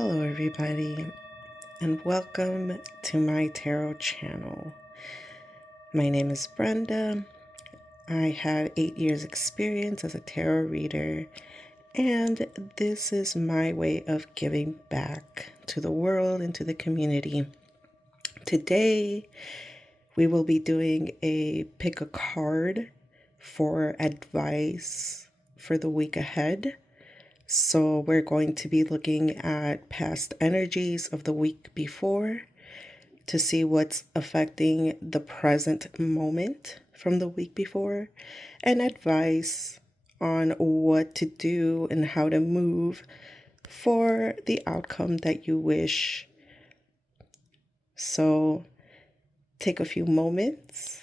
Hello, everybody, and welcome to my tarot channel. My name is Brenda. I have 8 years' experience as a tarot reader, and this is my way of giving back to the world and to the community. Today, we will be doing a pick a card for advice for the week ahead. So we're going to be looking at past energies of the week before to see what's affecting the present moment from the week before and advice on what to do and how to move for the outcome that you wish. So take a few moments.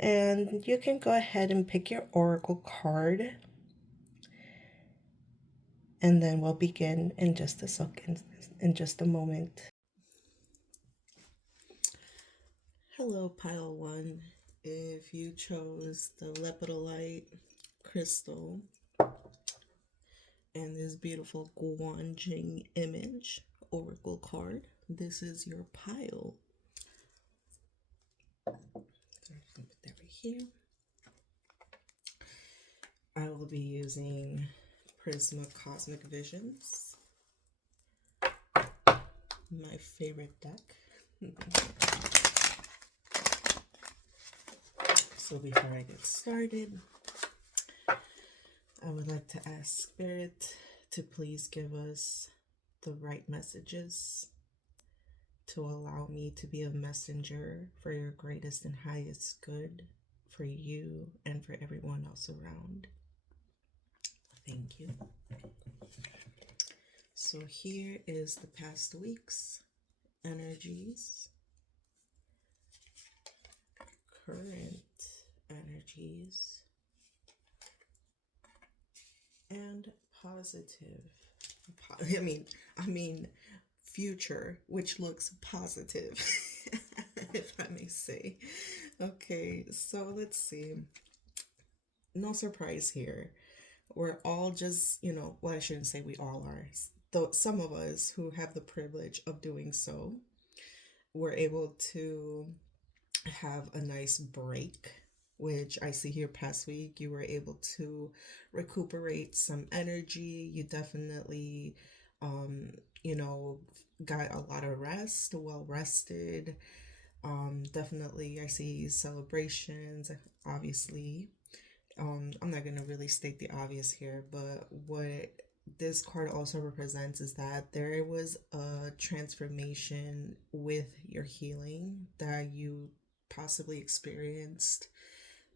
And you can go ahead and pick your oracle card. And then we'll begin in just a second, in just a moment. Hello, Pile 1. If you chose the lepidolite crystal and this beautiful Guanjing image oracle card, this is your pile. So I'm going to put that right here. I will be using Prisma Cosmic Visions, my favorite deck. So before I get started, I would like to ask Spirit to please give us the right messages to allow me to be a messenger for your greatest and highest good for you and for everyone else around. Thank you. So here is the past week's energies, current energies, and positive. I mean future, which looks positive, if I may say. Okay, so let's see. No surprise here. We're all just, well, I shouldn't say we all are. Though some of us who have the privilege of doing so, were able to have a nice break, which I see here past week. You were able to recuperate some energy. You definitely, you know, got a lot of rest, well rested. Definitely, I see celebrations, obviously. I'm not going to really state the obvious here, but what this card also represents is that there was a transformation with your healing that you possibly experienced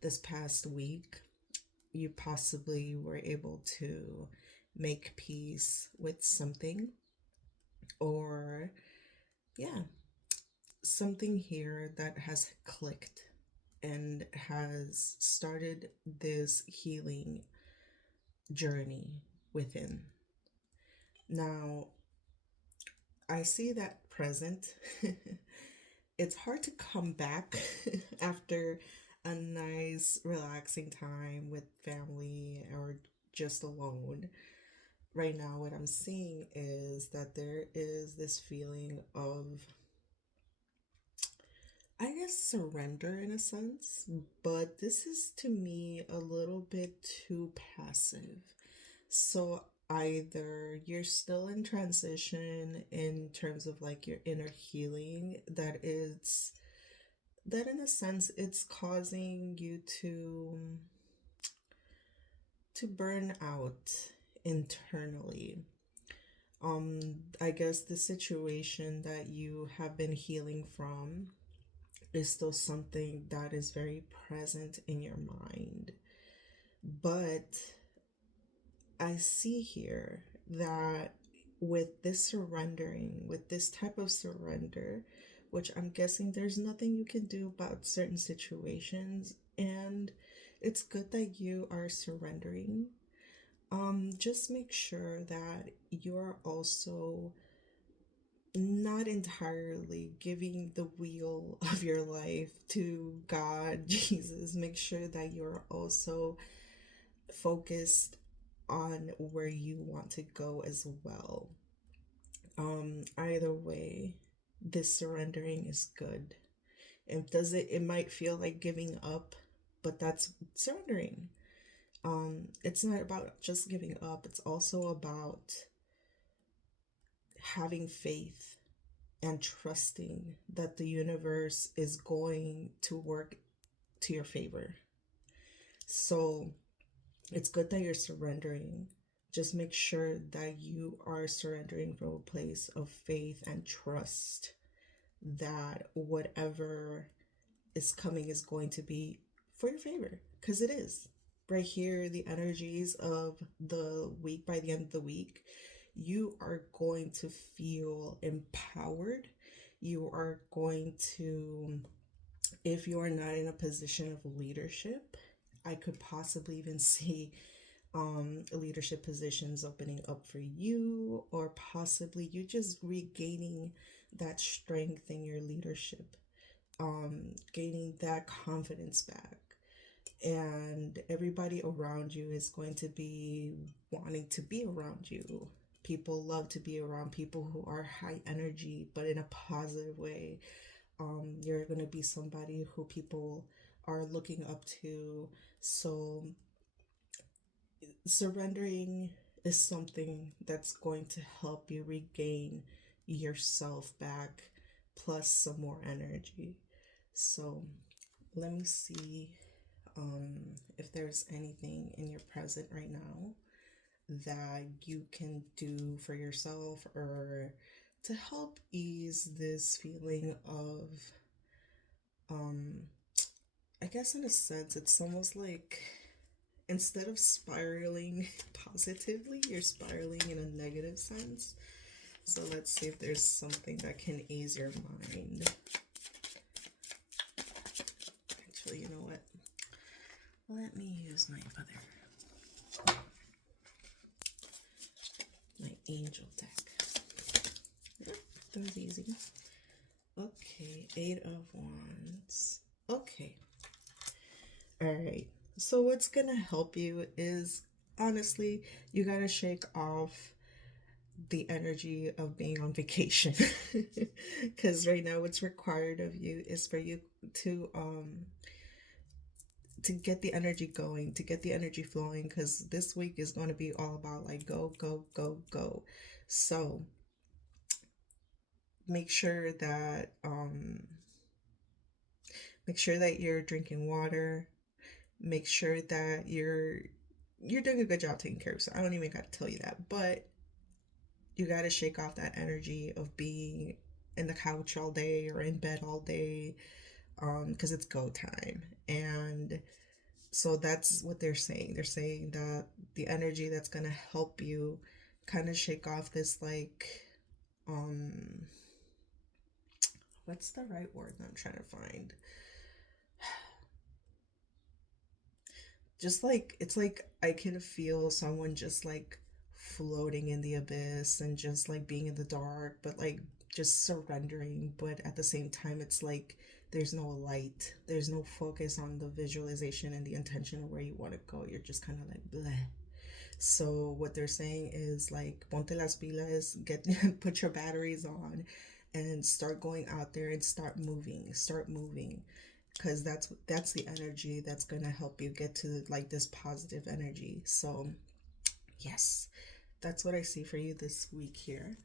this past week. You possibly were able to make peace with something, or yeah, something here that has clicked and has started this healing journey within. Now, I see that present. It's hard to come back after a nice, relaxing time with family or just alone. Right now, what I'm seeing is that there is this feeling of, I guess, surrender in a sense, but this is to me a little bit too passive. So either you're still in transition in terms of like your inner healing, that in a sense it's causing you to burn out internally. I guess the situation that you have been healing from is still something that is very present in your mind. But I see here that with this surrendering, with this type of surrender, which I'm guessing there's nothing you can do about certain situations, and it's good that you are surrendering. Just make sure that you're also not entirely giving the wheel of your life to God, Jesus. Make sure that you're also focused on where you want to go as well. Either way, this surrendering is good. It might feel like giving up, but that's surrendering. It's not about just giving up, it's also about having faith and trusting that the universe is going to work to your favor. So it's good that you're surrendering. Just make sure that you are surrendering from a place of faith and trust that whatever is coming is going to be for your favor, because it is. Right here, the energies of the week, by the end of the week, you are going to feel empowered. You are going to, if you are not in a position of leadership, I could possibly even see leadership positions opening up for you, or possibly you just regaining that strength in your leadership, gaining that confidence back. And everybody around you is going to be wanting to be around you. People love to be around people who are high energy, but in a positive way. You're going to be somebody who people are looking up to. So surrendering is something that's going to help you regain yourself back, plus some more energy. So let me see if there's anything in your present right now that you can do for yourself, or to help ease this feeling of, um, I guess in a sense, it's almost like instead of spiraling positively, you're spiraling in a negative sense. So let's see if there's something that can ease your mind. Actually, you know what? Let me use my angel deck. That was easy. Okay, Eight of Wands. Okay. All right. So what's gonna help you is, honestly, you gotta shake off the energy of being on vacation, because right now what's required of you is for you to to get the energy going, to get the energy flowing, because this week is going to be all about like go, go, go, go. So make sure that you're drinking water. Make sure that you're doing a good job taking care of yourself. I don't even got to tell you that, but you got to shake off that energy of being in the couch all day or in bed all day, because it's go time. And so that's what they're saying. They're saying that the energy that's going to help you kind of shake off this, like, um what's the right word that I'm trying to find? Just like, it's like I can feel someone just like floating in the abyss and just like being in the dark, but like just surrendering. But at the same time, it's like there's no light, there's no focus on the visualization and the intention of where you want to go. You're just kind of like bleh. So what they're saying is like ponte las pilas, get put your batteries on, and start going out there and start moving, because that's the energy that's going to help you get to like this positive energy. So yes, that's what I see for you this week here.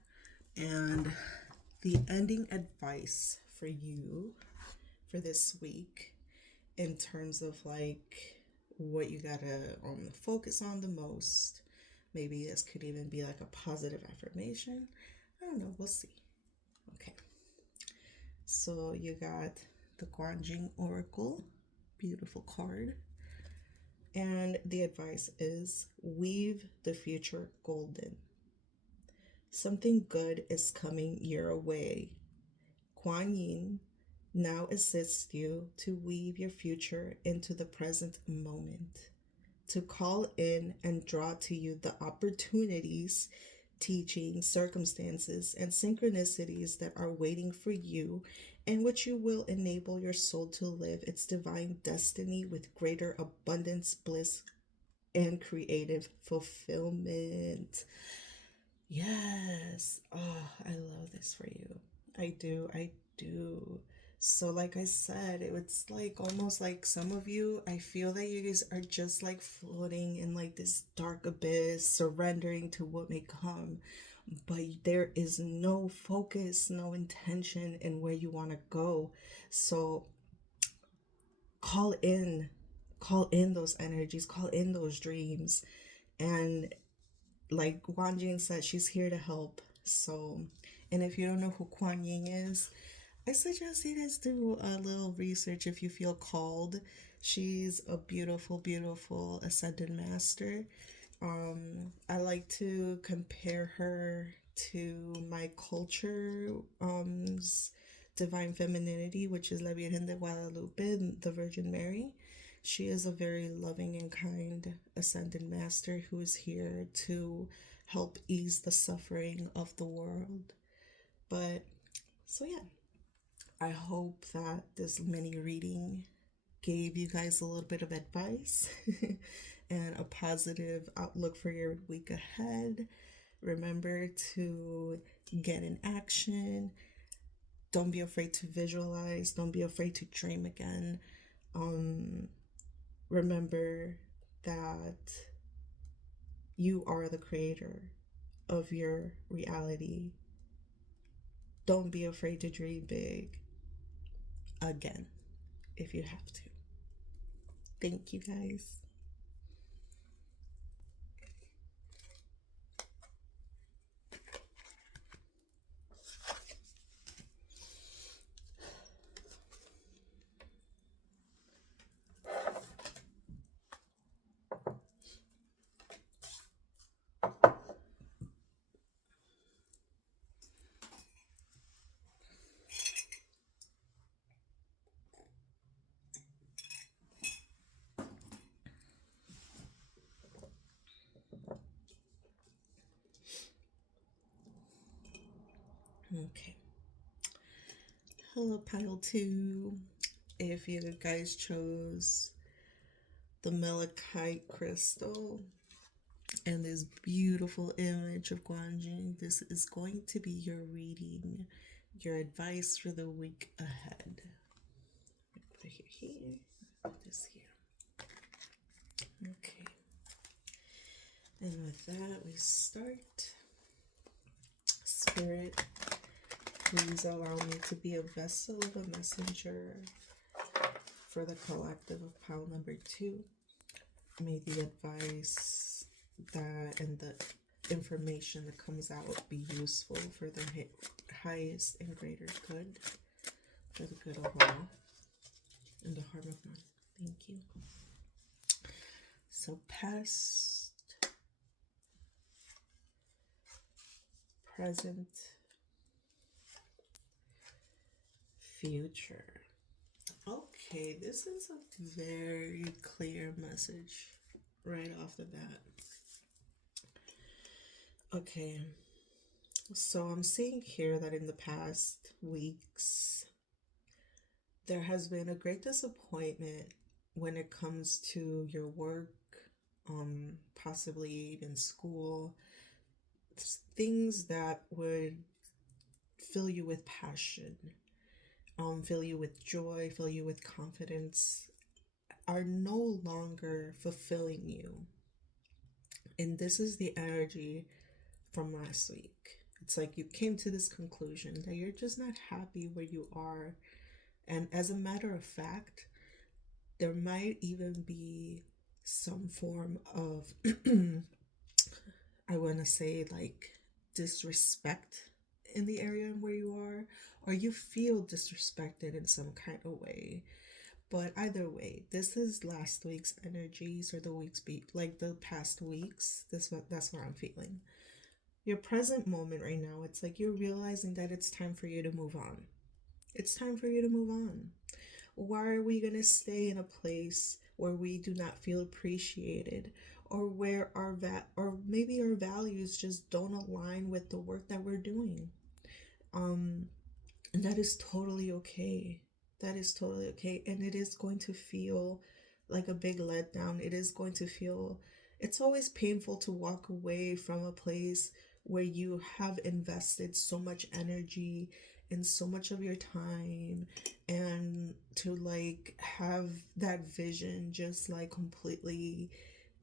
And the ending advice for you for this week, in terms of like what you gotta focus on the most, maybe this could even be like a positive affirmation. I don't know, we'll see. Okay, so you got the Guanjing Oracle, beautiful card. And the advice is weave the future golden. Something good is coming your way. Kuan Yin now assists you to weave your future into the present moment, to call in and draw to you the opportunities, teachings, circumstances, and synchronicities that are waiting for you, in which you will enable your soul to live its divine destiny with greater abundance, bliss, and creative fulfillment. Yes. Oh, I love this for you. I do. I do. So, like I said, it's like almost like some of you, I feel that you guys are just like floating in like this dark abyss, surrendering to what may come. But there is no focus, no intention in where you want to go. So, call in, call in those energies, call in those dreams. And like Guan Jing said, she's here to help. So, and if you don't know who Kuan Yin is, I suggest you guys do a little research if you feel called. She's a beautiful, beautiful ascended master. I like to compare her to my culture, divine femininity, which is La Virgen de Guadalupe, the Virgin Mary. She is a very loving and kind ascended master who is here to help ease the suffering of the world. But so yeah, I hope that this mini reading gave you guys a little bit of advice and a positive outlook for your week ahead. Remember to get in action. Don't be afraid to visualize. Don't be afraid to dream again. Um, Remember that you are the creator of your reality. Don't be afraid to dream big again if you have to. Thank you guys. Okay. Hello, pile two. If you guys chose the malachite crystal and this beautiful image of Guanjin, this is going to be your reading, your advice for the week ahead. Put it here, put this here. Okay. And with that, we start. Spirit, please allow me to be a vessel of a messenger for the collective of pile number two. May the advice that and the information that comes out be useful for the highest and greater good, for the good of all, and the harm of none. Thank you. So past, present, future. Okay, this is a very clear message right off the bat. Okay, so I'm seeing here that in the past weeks, there has been a great disappointment when it comes to your work, possibly even school, things that would fill you with passion, fill you with joy, fill you with confidence, are no longer fulfilling you. And this is the energy from last week. It's like you came to this conclusion that you're just not happy where you are. And as a matter of fact, there might even be some form of, I want to say, like disrespect in the area where you are, or you feel disrespected in some kind of way. But either way, this is last week's energies or the week's like the past weeks. That's what I'm feeling. Your present moment right now, it's like you're realizing that it's time for you to move on. It's time for you to move on. Why are we going to stay in a place where we do not feel appreciated, or where or maybe our values just don't align with the work that we're doing? And that is totally okay. That is totally okay. And it is going to feel like a big letdown. It is going to feel It's always painful to walk away from a place where you have invested so much energy and so much of your time, and to like have that vision just like completely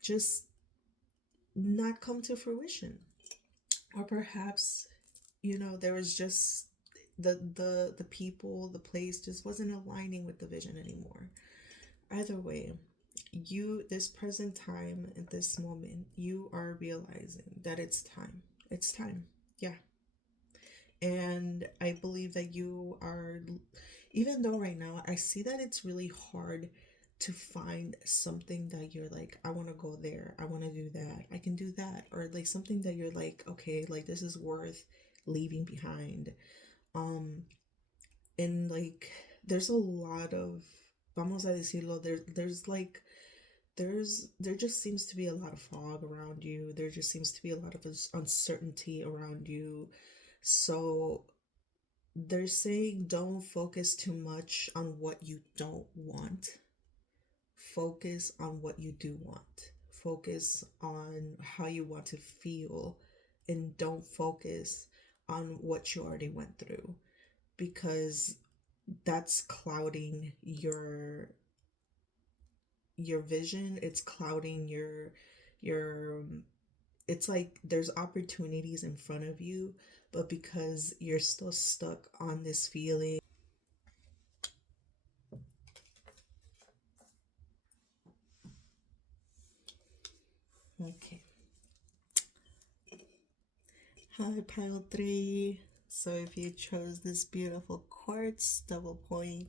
just not come to fruition. Or perhaps, there was just the people, the place just wasn't aligning with the vision anymore. Either way, you, this present time, at this moment, you are realizing that it's time. It's time. Yeah. And I believe that you are, even though right now I see that it's really hard to find something that you're like, I want to go there, I want to do that, I can do that, or like something that you're like, okay, like this is worth leaving behind. Um, and like, there's a lot of, vamos a decirlo, there's like, there just seems to be a lot of fog around you. There just seems to be a lot of uncertainty around you. So they're saying don't focus too much on what you don't want. Focus on what you do want. Focus on how you want to feel, and don't focus on what you already went through, because that's clouding your vision. It's clouding your it's like there's opportunities in front of you, but because you're still stuck on this feeling. Okay. Hi, pile 3. So if you chose this beautiful quartz double point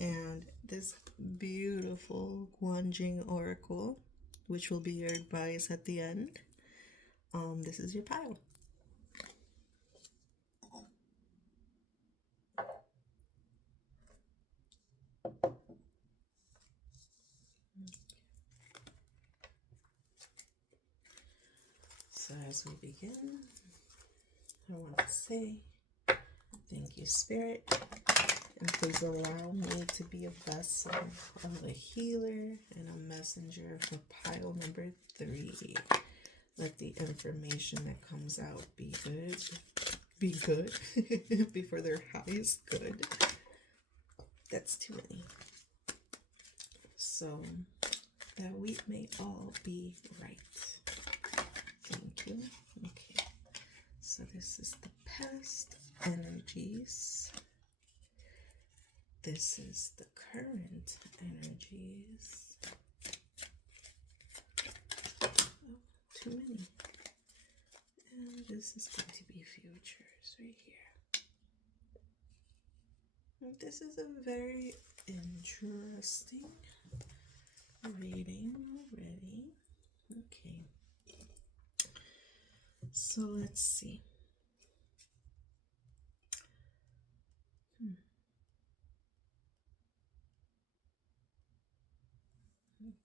and this beautiful Guanjing oracle, which will be your advice at the end, this is your pile. So as we begin, I want to say thank you, Spirit, and please allow me to be a vessel of a healer and a messenger for pile number 3. Let the information that comes out be good. Be good. Before their highest good. That's too many. So that we may all be right. Thank you. Okay. So this is the past energies. This is the current energies. Oh, too many. And this is going to be futures right here. And this is a very interesting reading already. Okay. So let's see.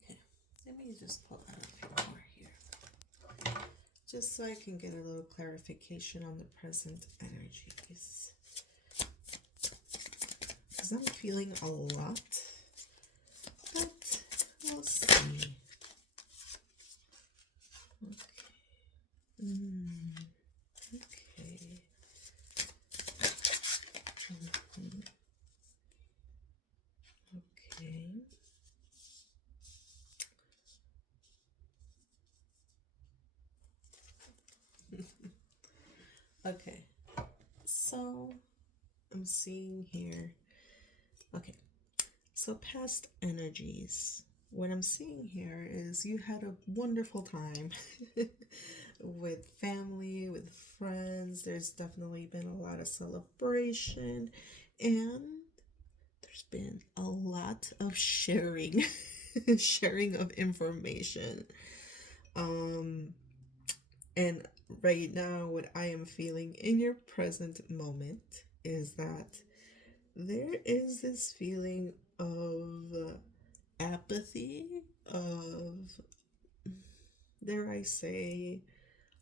Okay. Let me just pull out a few more here. Just so I can get a little clarification on the present energies. Because I'm feeling a lot. But we'll see. Okay. Okay. Okay. Okay. So I'm seeing here. Okay. So past energies. What I'm seeing here is you had a wonderful time with family, with friends. There's definitely been a lot of celebration, and there's been a lot of sharing, sharing of information. Um, and right now, what I am feeling in your present moment is that there is this feeling of apathy, of, dare I say,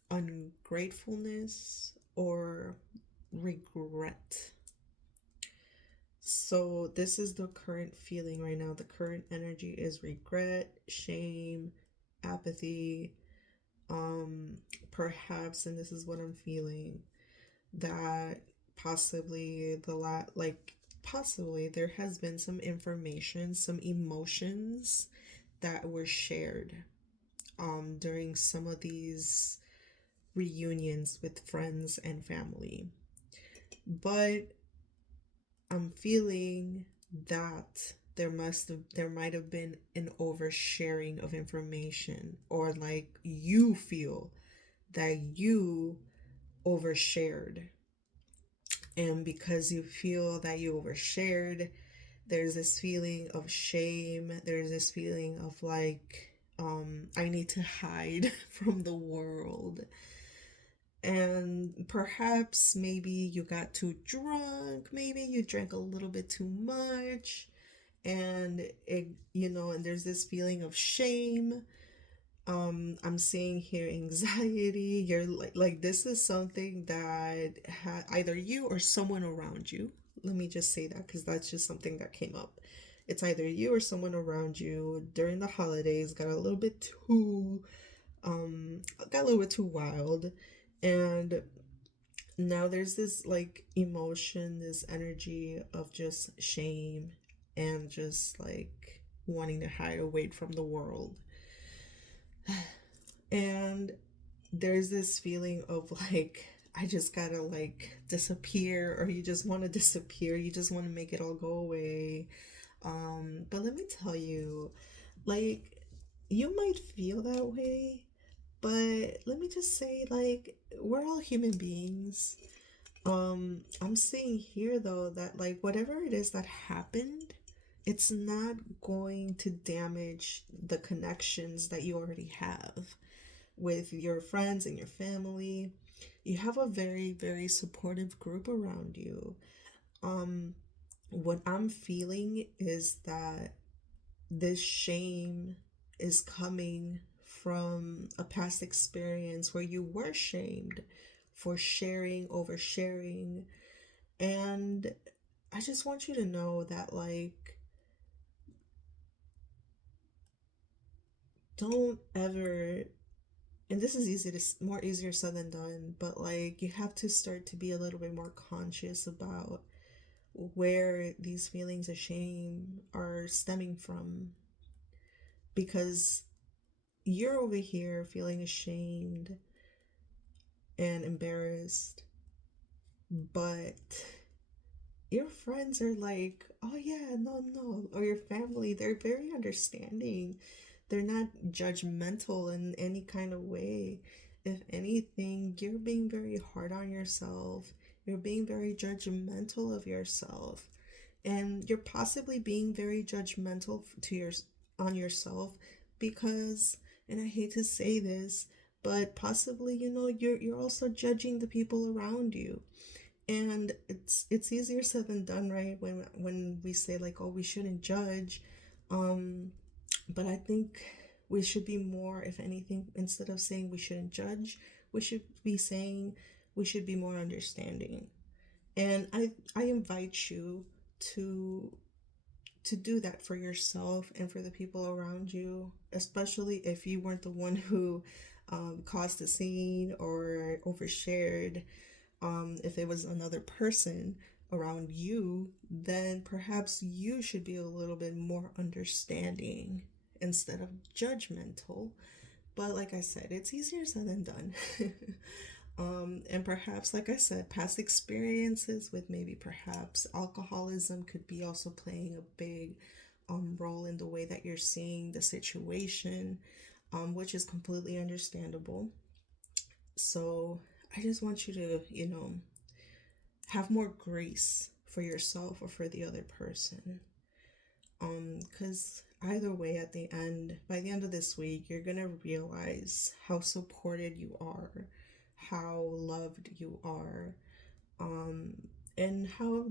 ungratefulness or regret. So, this is the current feeling right now. The current energy is regret, shame, apathy, um perhaps, and this is what I'm feeling, that possibly possibly there has been some information, some emotions that were shared during some of these reunions with friends and family. But I'm feeling that there might have been an oversharing of information, or like you feel that you overshared. And because you feel that you overshared, there's this feeling of shame. There's this feeling of like, I need to hide from the world. And perhaps maybe you got too drunk. Maybe you drank a little bit too much. And and there's this feeling of shame. I'm seeing here anxiety. You're like this is something that either you or someone around you. Let me just say that because that's just something that came up. It's either you or someone around you during the holidays got a little bit too got a little bit too wild, and now there's this like emotion, this energy of just shame and just like wanting to hide away from the world. And there's this feeling of like, I just gotta like disappear, or you just want to disappear, you just want to make it all go away. But let me tell you, like, you might feel that way, but let me just say, like, we're all human beings. I'm saying here though that like whatever it is that happened, it's not going to damage the connections that you already have with your friends and your family. You have a very, very supportive group around you. Um, what I'm feeling is that this shame is coming from a past experience where you were shamed for sharing, oversharing. And I just want you to know that, like, don't ever, and this is more easier said than done, but like, you have to start to be a little bit more conscious about where these feelings of shame are stemming from, because you're over here feeling ashamed and embarrassed, but your friends are like, oh yeah, no, no, or your family, they're very understanding. They're not judgmental in any kind of way. If anything, you're being very hard on yourself. You're being very judgmental of yourself. And you're possibly being very judgmental to your on yourself because, and I hate to say this, but possibly, you're also judging the people around you. And it's easier said than done, right? When we say like, oh, we shouldn't judge. um but I think we should be more, if anything, instead of saying we shouldn't judge, we should be saying we should be more understanding. And I invite you to do that for yourself and for the people around you, especially if you weren't the one who caused the scene or overshared. If it was another person around you, then perhaps you should be a little bit more understanding instead of judgmental. But like I said, it's easier said than done. And perhaps, like I said, past experiences with maybe perhaps alcoholism could be also playing a big role in the way that you're seeing the situation, which is completely understandable. So I just want you to, have more grace for yourself or for the other person. Because either way, at the end, by the end of this week, you're gonna realize how supported you are, how loved you are, um, and how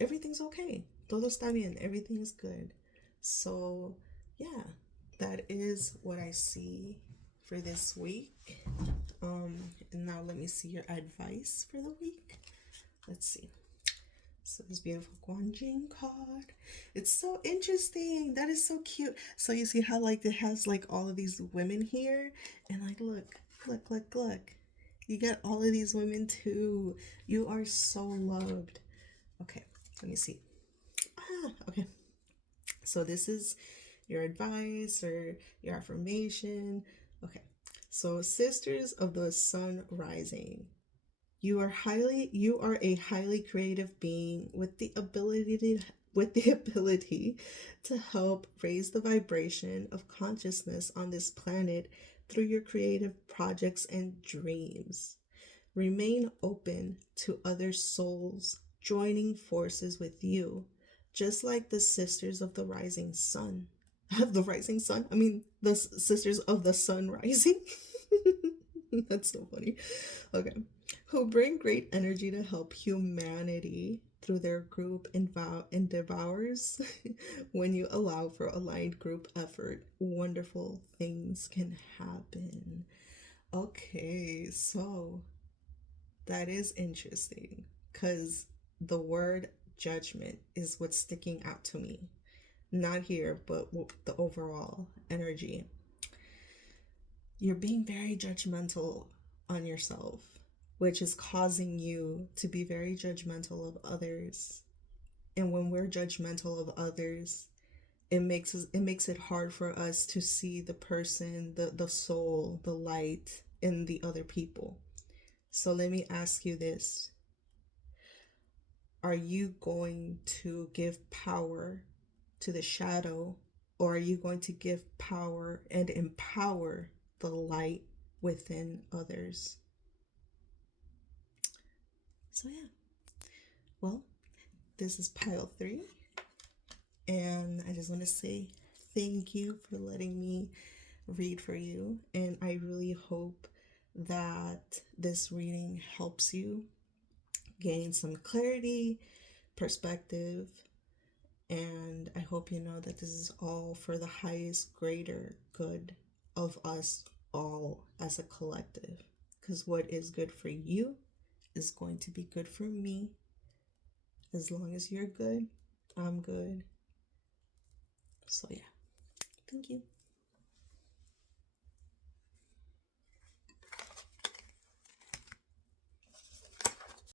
everything's okay. Todo está bien. Everything's good. So, yeah, that is what I see for this week. And now let me see your advice for the week. Let's see. So this beautiful Guanjing card. It's so interesting. That is so cute. So you see how like it has like all of these women here, and like look. You get all of these women too. You are so loved. Okay, let me see. Okay. So this is your advice or your affirmation. Okay. So sisters of the sun rising. You are a highly creative being with the ability to help raise the vibration of consciousness on this planet through your creative projects and dreams. Remain open to other souls joining forces with you, just like the sisters of the rising sun. Of the rising sun? I mean, the sisters of the sun rising? That's so funny. Okay. Who bring great energy to help humanity through their group endeavors. When you allow for aligned group effort, wonderful things can happen. Okay, so that is interesting because the word judgment is what's sticking out to me. Not here, but the overall energy. You're being very judgmental on yourself, which is causing you to be very judgmental of others. And when we're judgmental of others, it makes it hard for us to see the person, the soul, the light in the other people. So let me ask you this. Are you going to give power to the shadow, or are you going to give power and empower the light within others? So, yeah. Well, this is pile 3, and I just want to say thank you for letting me read for you. And I really hope that this reading helps you gain some clarity, perspective, and I hope you know that this is all for the highest, greater good of us all as a collective. Because what is good for you is going to be good for me. As long as you're good, I'm good. So, yeah. Thank you.